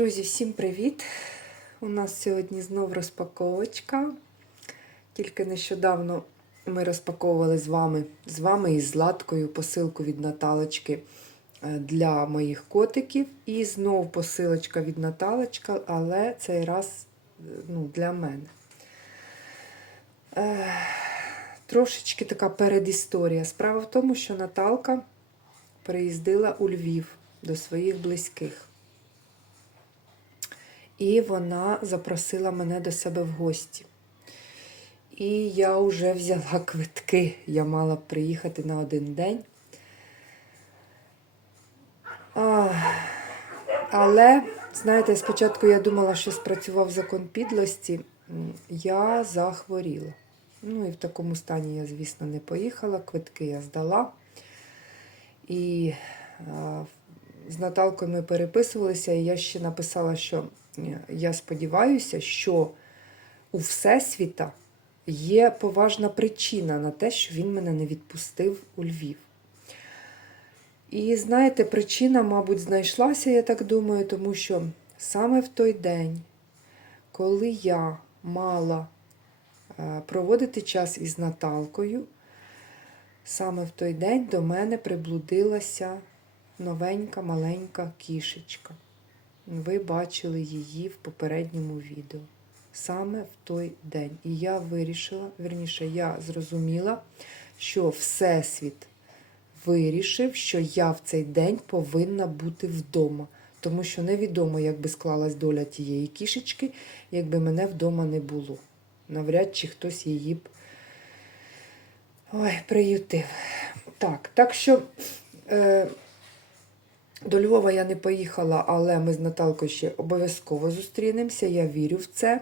Друзі, всім привіт! У нас сьогодні знов розпаковочка. Тільки нещодавно ми розпаковували з вами, з вами і з Златкою посилку від Наталочки е, для моїх котиків. І знов посилочка від Наталочка, але цей раз е, ну, для мене. Е, Трошечки така передісторія. Справа в тому, що Наталка приїздила у Львів до своїх близьких. І вона запросила мене до себе в гості. І я вже взяла квитки. Я мала приїхати на один день. Але, знаєте, спочатку я думала, що спрацював закон підлості. Я захворіла. Ну і в такому стані я, звісно, не поїхала. Квитки я здала. І з Наталкою ми переписувалися, і я ще написала, що я сподіваюся, що у Всесвіта є поважна причина на те, що він мене не відпустив у Львів. І знаєте, причина, мабуть, знайшлася, я так думаю, тому що саме в той день, коли я мала е, проводити час із Наталкою, саме в той день до мене приблудилася новенька маленька кішечка. Ви бачили її в попередньому відео. Саме в той день. І я вирішила, верніше, я зрозуміла, що Всесвіт вирішив, що я в цей день повинна бути вдома. Тому що невідомо, як би склалась доля тієї кішечки, якби мене вдома не було. Навряд чи хтось її б ой, приютив. Так, так що. Е, до Львова я не поїхала, але ми з Наталкою ще обов'язково зустрінемося, я вірю в це.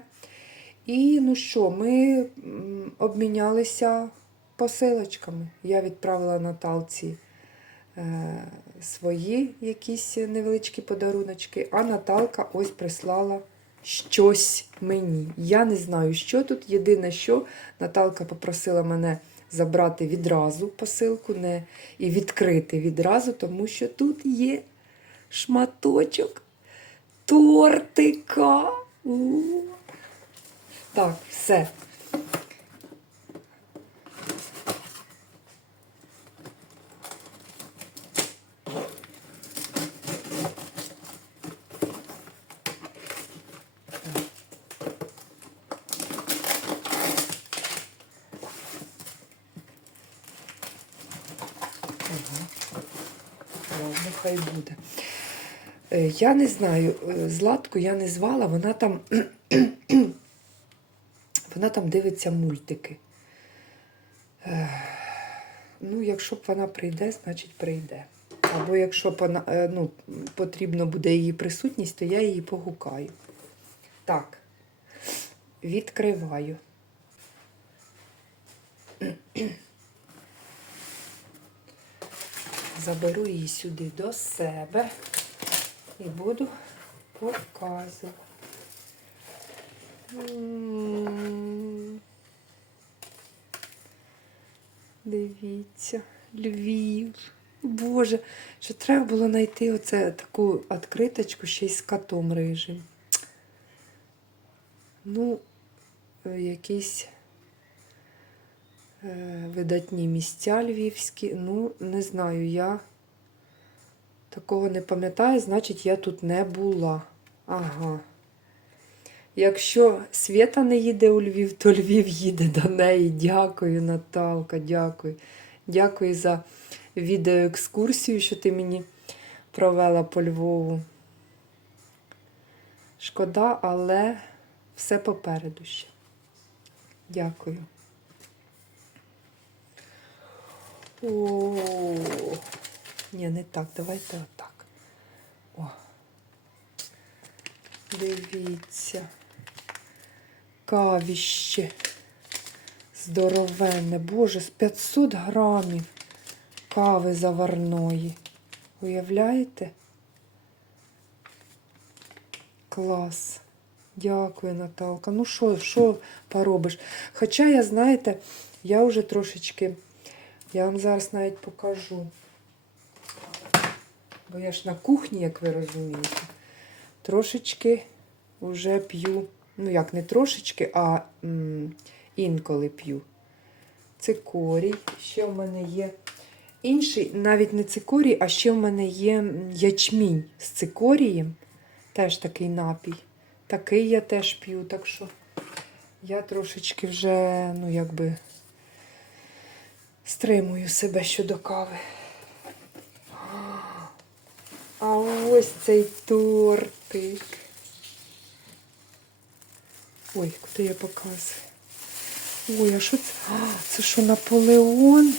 І ну що, ми обмінялися посилочками. Я відправила Наталці е, свої якісь невеличкі подаруночки, а Наталка ось прислала щось мені. Я не знаю, що тут. Єдине, що Наталка попросила мене забрати відразу посилку не, і відкрити відразу, тому що тут є шматочок тортика. У. Так, все. Хай буде. Е, Я не знаю, е, Златку я не звала, вона там, вона там дивиться мультики. Е, Ну, якщо б вона прийде, значить прийде. Або якщо вона, ну, потрібно буде її присутність, то я її погукаю. Так, відкриваю. Заберу її сюди до себе і буду показувати. Дивіться, Львів. Боже, що треба було знайти оце таку відкриточку ще й з котом рижим. Ну, е, якісь е, видатні місця львівські. Ну, не знаю, я такого не пам'ятаю, значить, я тут не була. Ага. Якщо Свята не їде у Львів, то Львів їде до неї. Дякую, Наталка, дякую. Дякую за відеоекскурсію, що ти мені провела по Львову. Шкода, але все попереду ще. Дякую. О, ні, не так, давайте отак. О. Дивіться. Кавіще. Здоровенне. Боже, з 500 грамів кави заварної. Уявляєте? Клас. Дякую, Наталка. Ну що, що поробиш? Хоча я, знаєте, я вже трошечки, я вам зараз навіть покажу. Бо я ж на кухні, як ви розумієте. трошечки вже п'ю. Ну, як не трошечки, а м, інколи п'ю. Цикорій. Ще в мене є інший, навіть не цикорій, а ще в мене є ячмінь з цикорієм. Теж такий напій. Такий я теж п'ю, так що я трошечки вже, ну, якби стримую себе щодо кави. А ось цей тортик. Ой, куди я показую? Ой, а що це? А, це що, Наполеон?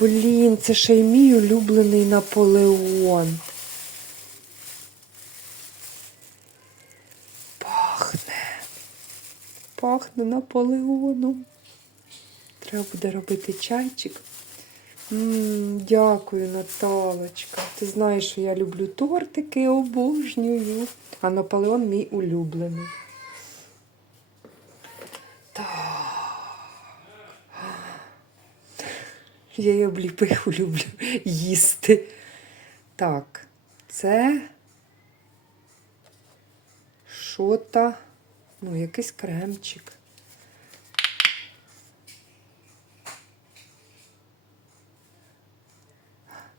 Блін, це ще й мій улюблений Наполеон. Пахне. Пахне Наполеоном. Треба буде робити чайчик. м дякую, Наталочка. Ти знаєш, що я люблю тортики, обожнюю. А Наполеон мій улюблений. Так. Я й обліпиху люблю їсти. Так, це що-то, ну, якийсь кремчик.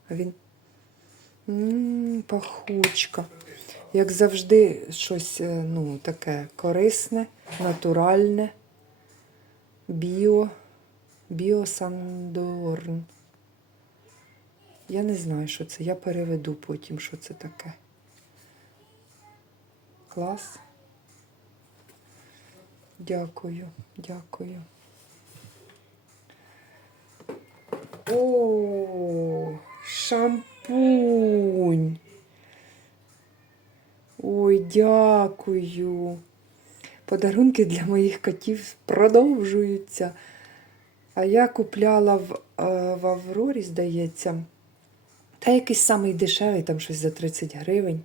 А він м пахучка. Як завжди, щось е, ну, таке корисне, натуральне, біо, біосандорн. Я не знаю, що це. Я переведу потім, що це таке. Клас. Дякую, дякую. О, шампунь. Ой, дякую. Подарунки для моїх котів продовжуються. А я купляла в, е, в Аврорі, здається, та якийсь самий дешевий, там щось за 30 гривень.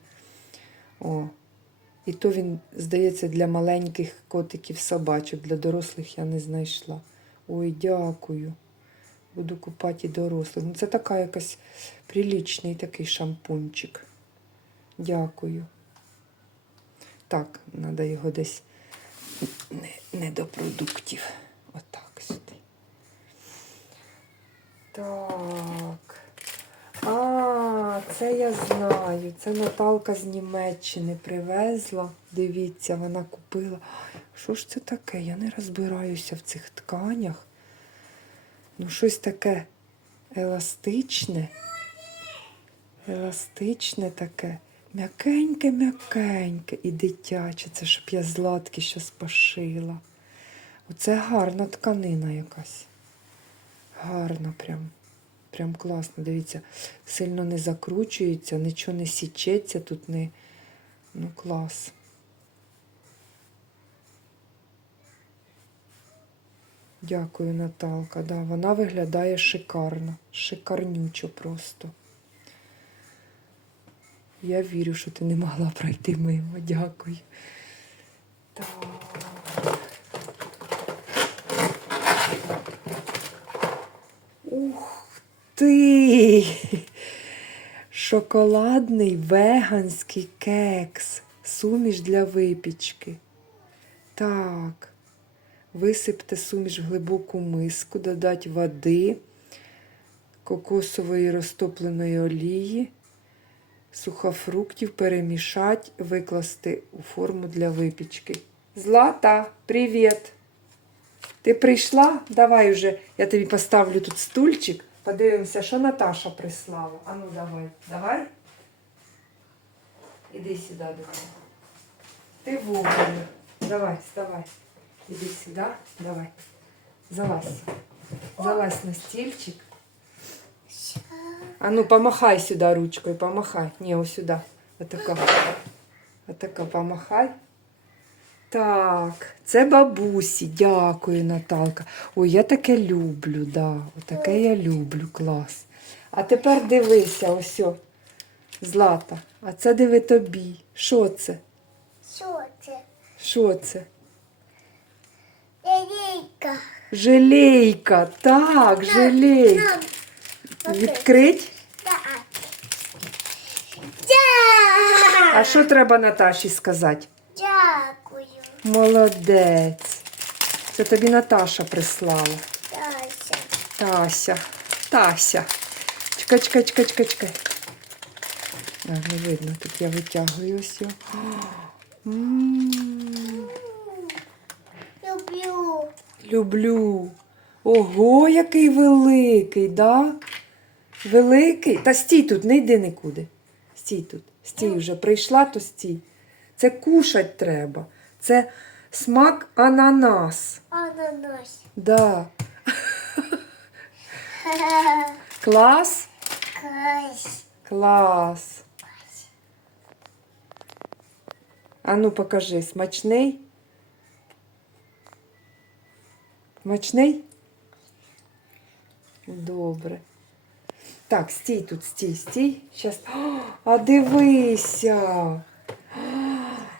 О. І то він, здається, для маленьких котиків собачок, для дорослих я не знайшла. Ой, дякую. Буду купати і дорослих. Ну, це така якась прилічний такий шампунчик. Дякую. Так, треба його десь не, не до продуктів. Отак сюди. Так. А, це я знаю. Це Наталка з Німеччини привезла. Дивіться, вона купила. Що ж це таке? Я не розбираюся в цих тканях. Ну, щось таке еластичне. Еластичне таке. М'якеньке, м'якеньке і дитяче. Це щоб я златки щас пошила. Оце гарна тканина якась. Гарна прям. Прям класно. Дивіться, сильно не закручується, нічого не січеться, тут не. Ну, клас. Дякую, Наталка. Да, вона виглядає шикарно, шикарнючо просто. Я вірю, що ти не могла пройти мимо. Дякую. Так. Ух ти! Шоколадний веганський кекс. Суміш для випічки. Так. Висипте суміш в глибоку миску, додать води, кокосової розтопленої олії, сухофруктів перемішать, викласти у форму для випічки. Злата, привіт! Ти прийшла? Давай уже я тобі поставлю тут стульчик. Подивимося, що Наташа прислала. Ану, давай, давай. Іди сюди мене. Ти вовремя. Давай, вставай. Іди сюди, давай. Залазь. Залазь на стільчик. А ну, помахай сюди ручкою, помахай. Ні, ось сюди. Отака. Отака помахай. Так, це бабусі. Дякую, Наталка. Ой, я таке люблю, да. Таке я люблю, клас. А тепер дивися, ось. Злата. А це диви тобі. Що це? Що це? Що це? Лялейка. Желейка. Так, желейка. Нам. Відкрить? Так. А що треба Наташі сказати? Дякую. Молодець. Це тобі Наташа прислала. Тася. Тася. Тася. Чекай, чекай, чекай, чекай, чекай. А, не видно, тут я витягую ось його. Люблю. Ого, який великий, да? Великий. Та стій тут, не йди нікуди. Стій тут. Стій вже прийшла, то стій. Це кушать треба. Це смак ананас. Ананас. Да. Клас? Клас. А ну покажи, смачний? Смачний? Добре. Так, стій тут, стій, стій. Щас. О, А дивися.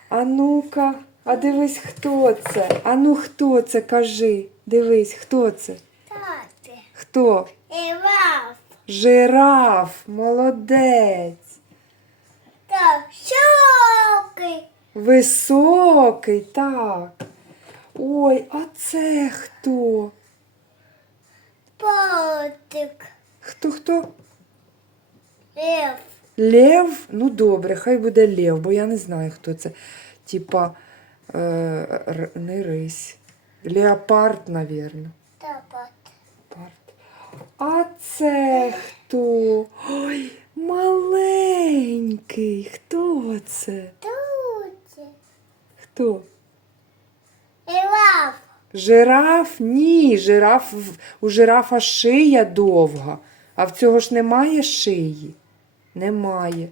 А ну-ка, а дивись, хто це? А ну хто це? Кажи. Дивись, хто це? Тати. Хто? Івав. Жираф, молодець. Так. Високий, так. Ой, а це хто? Потик. Хто хто? Лев. Лев? Ну добре, хай буде Лев, бо я не знаю, хто це. Типа е, не рись. Леопард. Тапат. Парт. А це хто? Ой, маленький. Хто це? Тут. Хто? Івав. Жираф? Ні, жираф, у жирафа шия довга, а в цього ж немає шиї. Немає.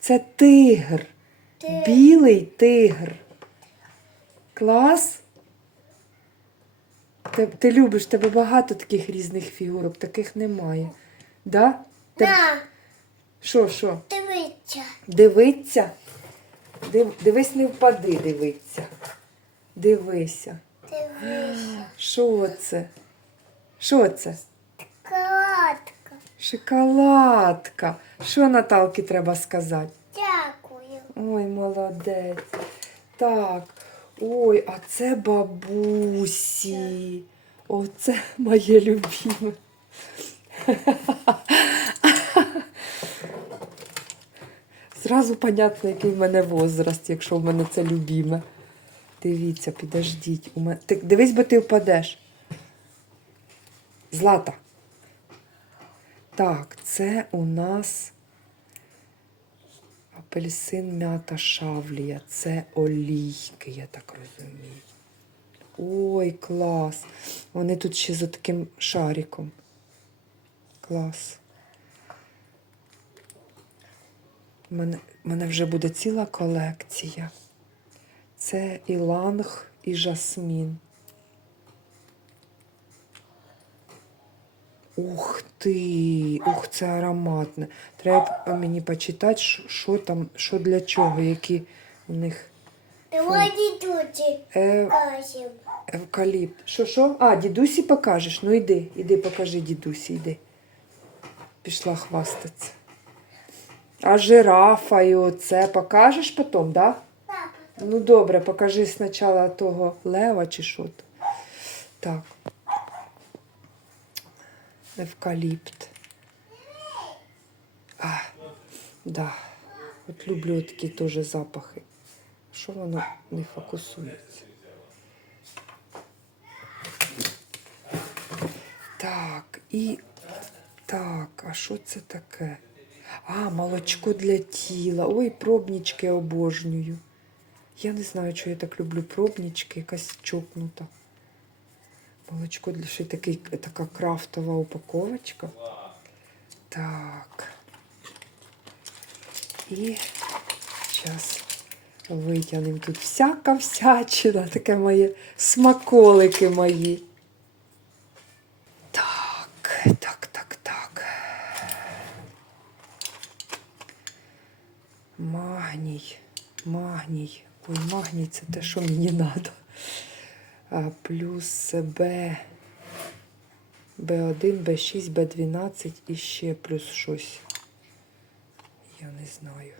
Це тигр. Ти. Білий тигр. Клас? Ти, ти любиш, тебе багато таких різних фігурок, таких немає. Да? Те- На. Що, що? Дивіться. Дивиться? Див, дивись, не впади, дивиться. Дивися. Дивіться. Що це? Що це? Кладка. Шоколадка. Що Наталки треба сказати? Дякую. Ой, молодець. Так. Ой, а це бабусі. Оце моє любиме. Зразу понятно, який в мене возраст, якщо в мене це любиме. Дивіться, підождіть. У мене... Ти, дивись, бо ти впадеш. Злата. Так, це у нас апельсин м'ята шавлія. Це олійки, я так розумію. Ой, клас. Вони тут ще за таким шариком. Клас. У мене, мене вже буде ціла колекція. Це іланг і жасмін. Ух ти! Ух, це ароматне. Треба мені почитати, що- там, що для чого, які у них е, евкаліпт. Що, що? А, дідусі покажеш? Ну йди, іди, покажи дідусі, йди. Пішла хвастатися. А жирафа і оце покажеш потім, да? Ну добре, покажи спочатку того лева чи що то. Так. Евкаліпт. А, да. От люблю такі теж запахи. Що воно не фокусується? Так, і так, а що це таке? А, молочко для тіла. Ой, пробнічки обожнюю. Я не знаю, чого я так люблю пробнічки, якась чокнута. Молочко для й такий, така крафтова упаковочка. Так. І зараз витягнемо тут всяка всячина, таке моє смаколики мої. Так, так, так, так. Магній, магній. Ой, магній це те, що мені треба. Плюс Б. Б1, Б6, Б12 і ще плюс щось. Я не знаю.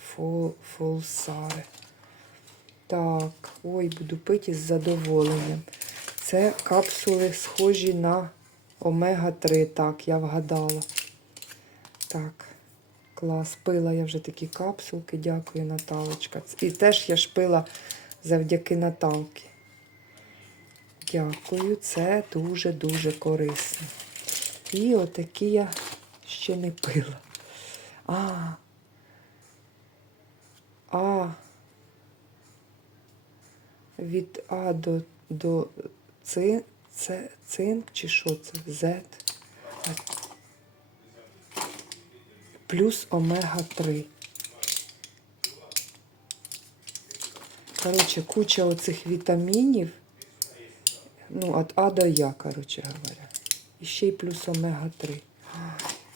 Фол, фолсаре. Так, ой, буду пити з задоволенням. Це капсули схожі на омега-3. Так, я вгадала. Так, клас. Пила я вже такі капсулки. Дякую, Наталочка. І теж я ж пила завдяки Наталки. Дякую, це дуже-дуже корисно. І отакі я ще не пила. А. А. Від А до, до цин, це цинк чи що це? Z. Плюс омега-3. Коротше, куча оцих вітамінів. Ну, від А до Я, коротше говоря. І ще й плюс омега-3.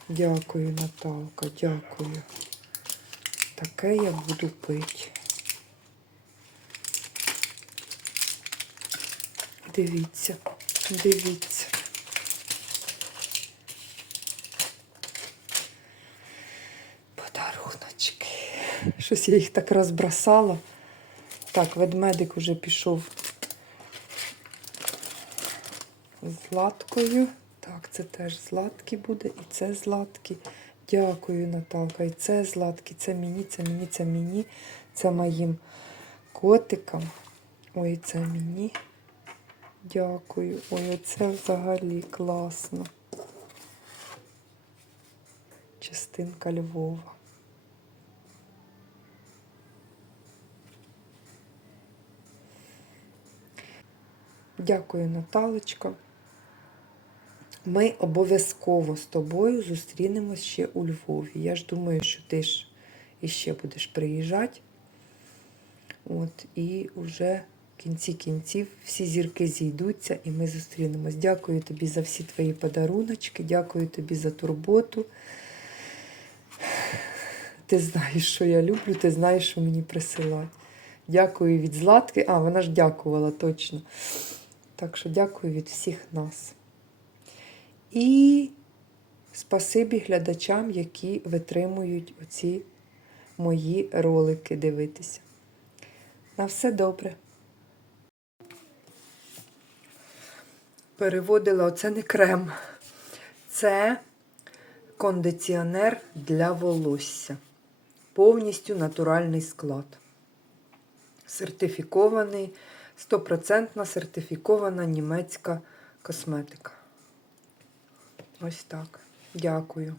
Дякую, Наталка, дякую. Таке я буду пити. Дивіться, дивіться. Подаруночки. Щось я їх так розбросала. Так, ведмедик уже пішов з латкою. Так, це теж златки буде, і це златки. Дякую, Наталка. І це златки, це мені, це мені, це мені, це моїм котикам. Ой, це мені. Дякую. Ой, це взагалі класно. Частинка Львова. Дякую, Наталочка. Ми обов'язково з тобою зустрінемось ще у Львові. Я ж думаю, що ти ж іще будеш приїжджати. От, і вже в кінці кінців всі зірки зійдуться і ми зустрінемось. Дякую тобі за всі твої подаруночки, дякую тобі за турботу. Ти знаєш, що я люблю, ти знаєш, що мені присилати. Дякую від Златки. А, вона ж дякувала точно. Так що дякую від всіх нас. І спасибі глядачам, які витримують оці мої ролики дивитися. На все добре. Переводила, оце не крем. Це кондиціонер для волосся. Повністю натуральний склад. Сертифікований, стопроцентна сертифікована німецька косметика. Ось так. Дякую.